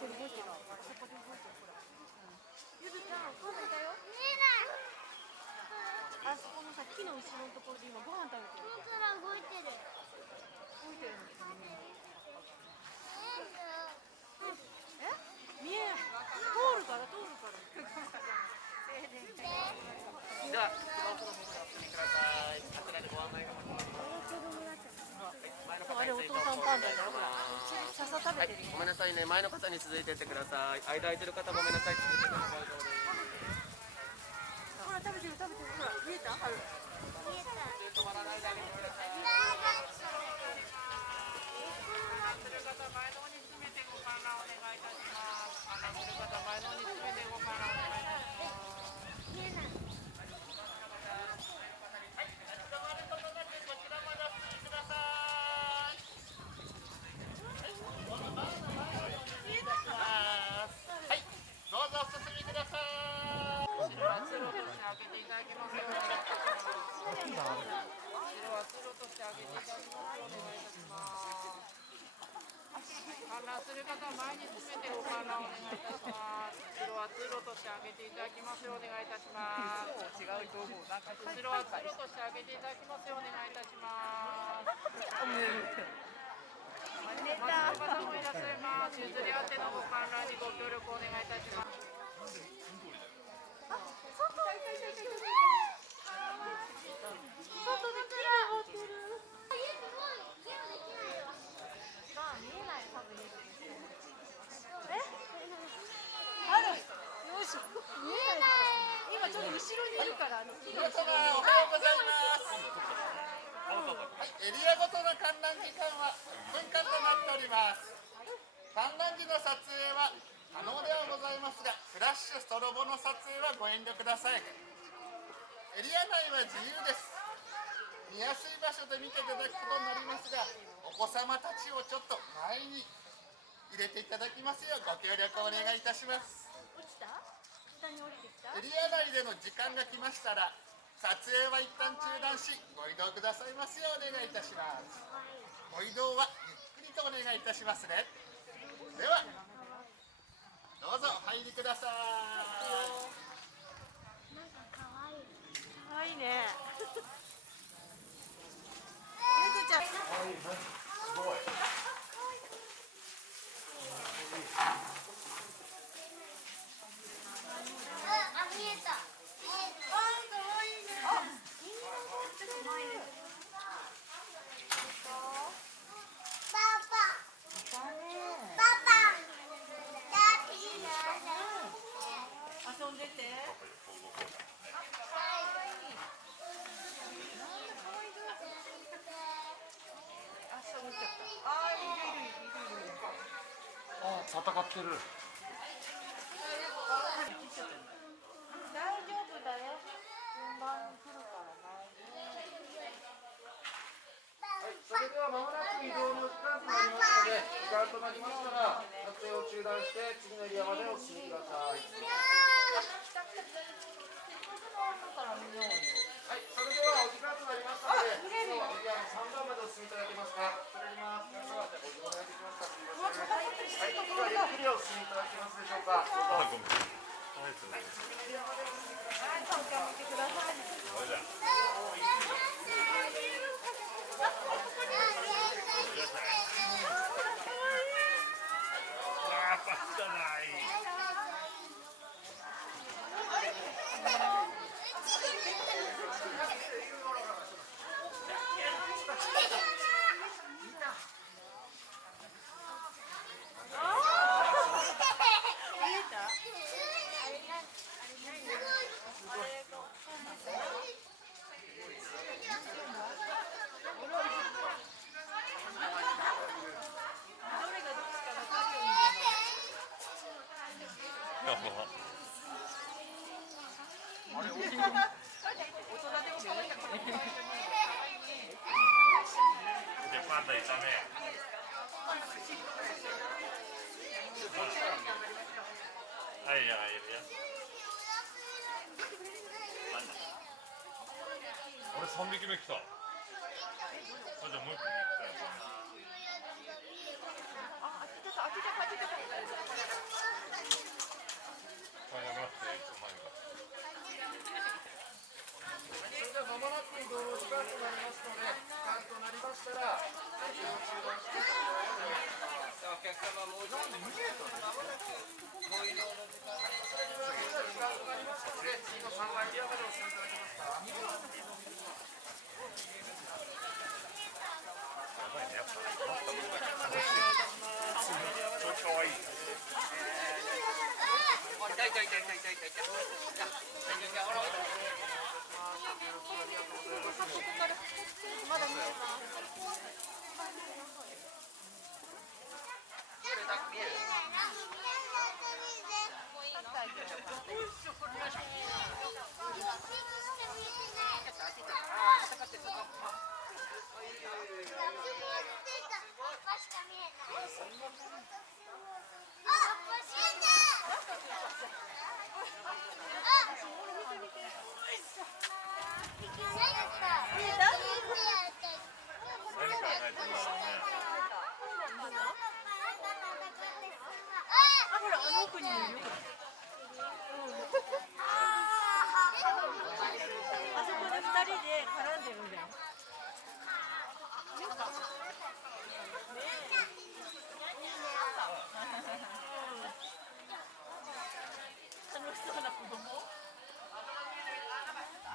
こに動いてる。そこで動いてる。ほら。ゆずちゃん、ご飯だよ。あそこのさ、木の後ろのところで今ご飯食べてる。本当だ、動いてる。動いてるの。見えない。通るから。では、一番奥の方までお進みください。あちらでご案内が待っております。あれお父さんパンダだよ。ほら。笹食べてる。ごめんなさいね。前の方に続いていってください。間空いてる方ごめんなさい。続いてください。ほら食べてる。ほら見えた？春。見えた。止まらないであげてください。する方前の方に進めてご観覧お願いいたします。観覧する方前の方に進めてご観覧お願いいたします。見えない。どうぞお進みください。後ろは通路として開けていただきますようにお願いいたします。後ろは通路として開けていただきますようお願いいたします。観覧する方は前に進めてご観覧お願いいたします。後ろは通路として開けていただきますようお願いいたします。違うと思う。なんか後ろは通路として開けていただきますようお願いいたします。お待ちの方もいらっしゃいます。譲り合ってのご観覧にご協力お願いいたします。今ちょっと後ろにいるから。皆様おはようございます。はい、エリアごとの観覧時間は1分間となっております。観覧時の撮影は可能ではございますが、フラッシュストロボの撮影はご遠慮ください。エリア内は自由です。見やすい場所で見ていただくことになりますが、お子様たちをちょっと前に入れていただきますようご協力お願いいたします。落ちた？下に降りてきた？エリア内での時間が来ましたら、撮影は一旦中断し、ご移動くださいますようお願いいたします。ご移動はゆっくりとお願いいたしますね。では、どうぞお入りください。なんか可愛い。可愛いね。ゆずちゃん。すごい。あ、見えた。遊んでて。あ、戦ってる。大丈夫だよ。順番来るからそれではまもなく移動の時間となりますので、時間となりましたら撮影を中断して次のエリアまでお進みください。はい、それではお時間となりましたので、今日はエリアの3番までお進みいただけますか。失礼します。皆様でご利用いただきました。すみません。はい、ではゆっくりお進みいただけますでしょうか。どうぞ。パンダいたね。はいや、いるよ。俺3匹目来た。あ、じゃあもう1匹来たよ。あ、当てた。したら途中中断してお客様もう一度それでは時間となりましたので次の3番エリアまでお進みいただけますか。まだ見えますあ、ほら、あの奥にいるよ。あそこで2人で絡んでるんだよ。楽しそうな子供。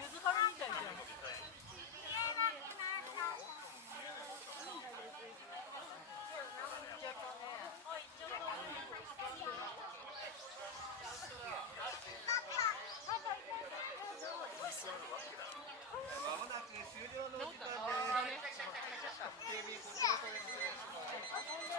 ゆずはるみたいじゃん。まもなく終了のお時間です。警備こちらからお願いします。